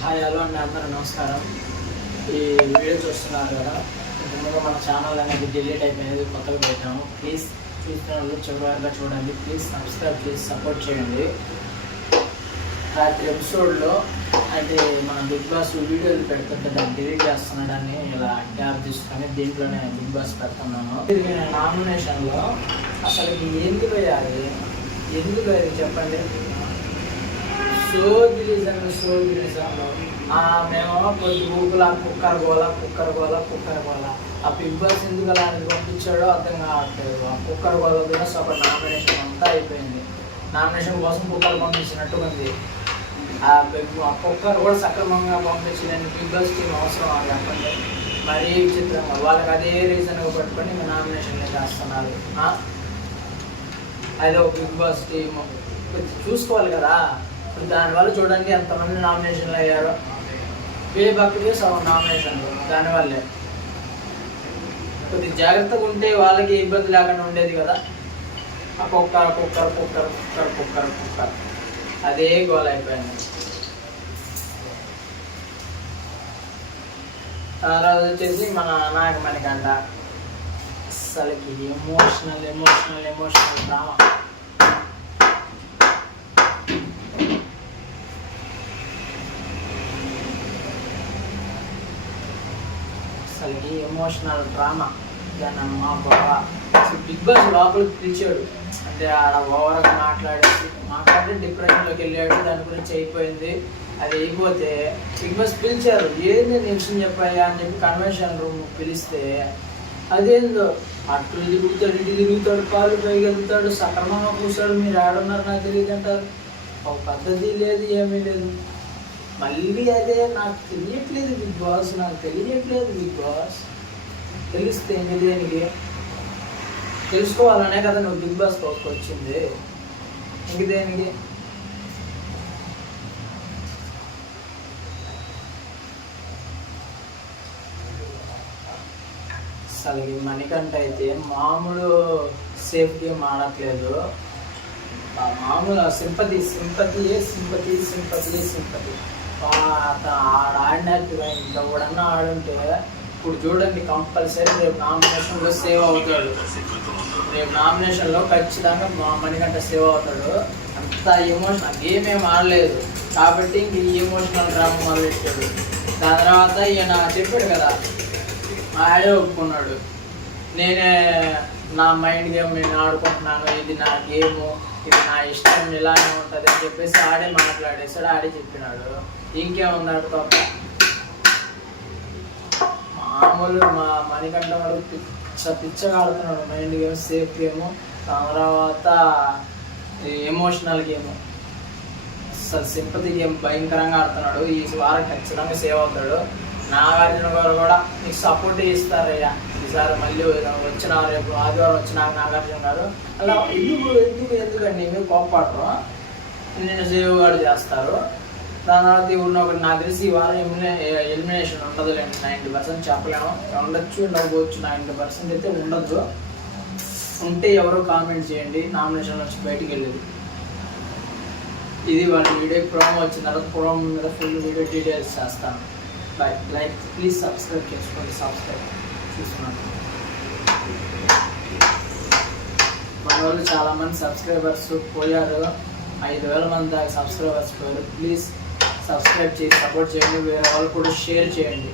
Hi hello అండి, అందరూ నమస్కారం. ఈ వీడియో చూస్తున్నారు కదా, ముందుగా మన ఛానల్ అనేది డిలీట్ అయిపోయింది, కొత్తగా పెట్టాము. ప్లీజ్ చూసిన వాళ్ళు చివరిగా చూడండి. ప్లీజ్ సబ్స్క్రైబ్ చేసి సపోర్ట్ చేయండి. రాత్రి ఎపిసోడ్లో అయితే మన బిగ్ బాస్ వీడియోలు పెడుతుంటే దాన్ని డిలీట్ చేస్తున్నాడని ఇలా గ్యాప్ తీసుకొని దీంట్లోనే బిగ్ బాస్ పెడుతున్నాను. నామినేషన్లో అసలు ఎందుకు వేయాలి, చెప్పండి. సోది రీజన్లో మేము కొద్ది ఊపులా కుక్కర్ గోల. ఆ బిగ్ బాస్ ఎందుకు అలా పంపించాడో అర్థం కావట్లేదు. ఆ కుక్కర్ గోల కూడా సగం నామినేషన్ అంతా అయిపోయింది. నామినేషన్ కోసం కుక్కర్ పంపించినట్టు ఉంది. ఆ కుక్కర్ కూడా సక్రమంగా పంపించలేని బిగ్ బాస్ టీం అవసరం చెప్పండి. మరీ విచిత్రంగా వాళ్ళకి అదే రీజన్గా పట్టుకొని నామినేషన్ చేస్తున్నారు. అదే ఒక బిగ్ బాస్ టీమ్ చూసుకోవాలి కదా. దానివల్ల చూడండి ఎంతమంది నామినేషన్లు అయ్యారో. బేబక్కి సగం నామినేషన్లు దానివల్లే. కొద్దిగా జాగ్రత్తగా ఉంటే వాళ్ళకి ఇబ్బంది లేకుండా ఉండేది కదా. ఆ కుక్కర్ అదే గోల్ అయిపోయింది. తర్వాత వచ్చేసి మన నాగమణికంట అసలుకి ఎమోషనల్ డ్రామా. అసలుకి ఎమోషనల్ డ్రామా మా బాబా. బిగ్ బాస్ లోపలికి పిలిచాడు అంటే ఆడ ఓవర్గా మాట్లాడి డిప్రెషన్లోకి వెళ్ళాడు. దాని గురించి అయిపోయింది. అది అయిపోతే బిగ్ బాస్ పిలిచారు. ఏంది నిమిషం చెప్పాయా అని చెప్పి కన్వెన్షన్ రూమ్ పిలిస్తే అదేందో అటు తిరుగుతాడు, ఇటు తిరుగుతాడు, కాలు పైగలుగుతాడు, సక్రమంగా కూర్చాడు. మీరు ఆడున్నారు నాకు తెలియదు అంటారు. ఒక పద్ధతి లేదు, ఏమీ లేదు. మళ్ళీ అదే నాకు తెలియట్లేదు బిగ్ బాస్. తెలిస్తే దేనికి తెలుసుకోవాలనే కదా నువ్వు బిగ్ బాస్ వచ్చింది. ఇంక దేనికి? అసలు మణికంఠ అయితే మామూలు సేఫ్ గేమ్ ఆడట్లేదు. మామూలు సింపతి ఆడినట్టుగా ఇంకా కూడా ఆడుంటే ఇప్పుడు చూడండి కంపల్సరీ రేపు నామినేషన్లో సేవ్ అవుతాడు. రేపు నామినేషన్లో ఖచ్చితంగా మణికంఠ సేవ్ అవుతాడు. అంత ఎమోషనల్ గేమ్ ఏం ఆడలేదు కాబట్టి ఇంక ఈ ఎమోషనల్ డ్రామా మొదలెట్టాడు. దాని తర్వాత ఈయన చెప్పాడు కదా, ఆడే ఒప్పుకున్నాడు. నేనే నా మైండ్ గేమ్ నేను ఆడుకుంటున్నాను, ఇది నా గేము, ఇది నా ఇష్టం, ఇలానే ఉంటుంది అని చెప్పేసి ఆడే మాట్లాడేసాడు. ఆడే చెప్పినాడు. ఇంకేమున్నాడు తప్ప మామూలు మా మణికంఠ వాడు పిచ్చగా ఆడుతున్నాడు. మైండ్ గేమ్, సేఫ్ గేము, తర్వాత ఎమోషనల్ గేమ్, అసలు సింపతి గేమ్ భయంకరంగా ఆడుతున్నాడు. ఈ వారం ఖచ్చితంగా సేవ్ అవుతాడు. నాగార్జున గారు కూడా నీకు సపోర్ట్ ఇస్తారయ్యా ఈసారి. మళ్ళీ వచ్చిన రేపు ఆదివారం వచ్చిన నాగార్జున గారు అలా ఎందుకండి మీరు కోపడరు, నేను సేవ్ కూడా చేస్తారు. దాని తర్వాత ఇప్పుడు నాకు తెలిసి ఈ వారం ఎలిమినేషన్ ఉండదులేండి. 90% చెప్పలేము. ఉండొచ్చు, ఉండకపోవచ్చు. 90% అయితే ఉండదు. ఉంటే ఎవరో కామెంట్ చేయండి. నామినేషన్ వచ్చి బయటికి వెళ్ళేది. ఇది వాళ్ళ వీడియో ప్రోమో వచ్చిన తర్వాత ప్రోమో మీద ఫుల్ వీడియో డీటెయిల్స్ చేస్తాను. లైక్ ప్లీజ్ సబ్స్క్రైబ్ చేసుకోండి. చూస్తున్నాను మన వాళ్ళు చాలామంది సబ్స్క్రైబర్స్ పోయారు. 5,000 మంది దాకా సబ్స్క్రైబర్స్ పోయారు. ప్లీజ్ సబ్స్క్రైబ్ చేసి సపోర్ట్ చేయండి. వేరే వాళ్ళు కూడా షేర్ చేయండి.